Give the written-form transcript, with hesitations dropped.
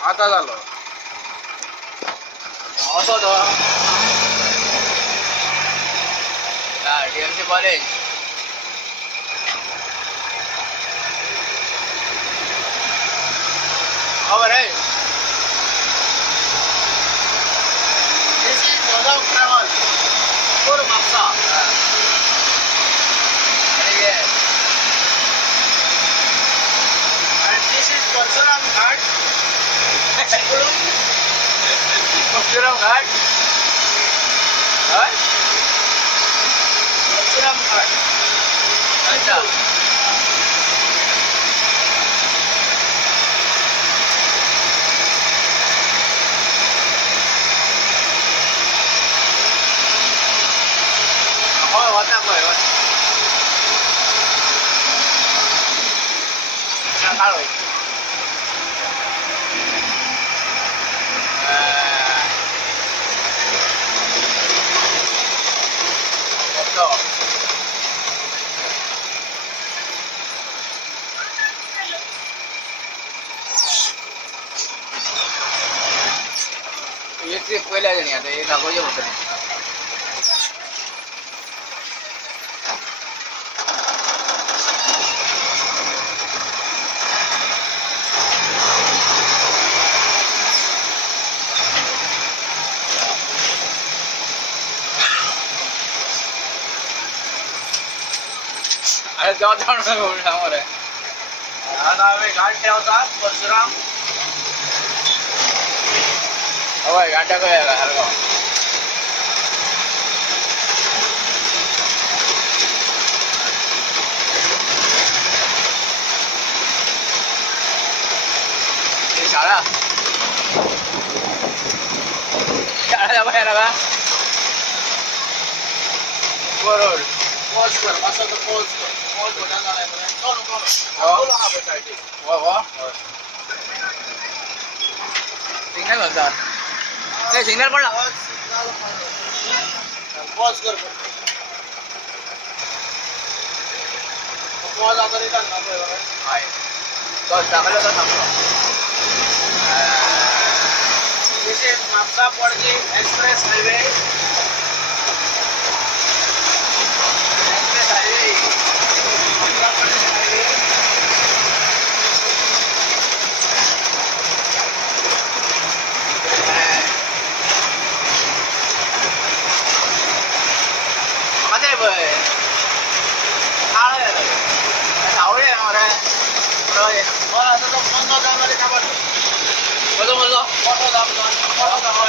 आता झालं असं होतं DMC कॉलेज खबर आहे This is Godam Travel for Mapsa. And this is Parsuram Ghat. Parshuram Ghat Parsuram Ghat. अच्छा होय होता होय होय काढ होय एक ट्रिप पहिल्या नाही आता एक अगोदर होतं नाही अरे तेव्हा जाऊन सांगवर आहे आता आम्ही घाट ठेवतात परशुराम होय गाठ्या काय हरगाव शाळा शाळेला बाहेर का बरोबर पॉज कर असं तर पॉज कर पॉज होणार नाही बोला हा बेटायची वा वा सिग्नल होता नाही सिग्नल पडला पॉज कर पॉज आता रिटर्न ना आहे तो चांगलं तर थांबलो this is Mapusa Panaji express highway express highway Mapusa Panaji हायवे अरे भाई आळे सावळे हमारे और आता तो फोन दाम वाले का बात बोलो बोलो फोटो दाम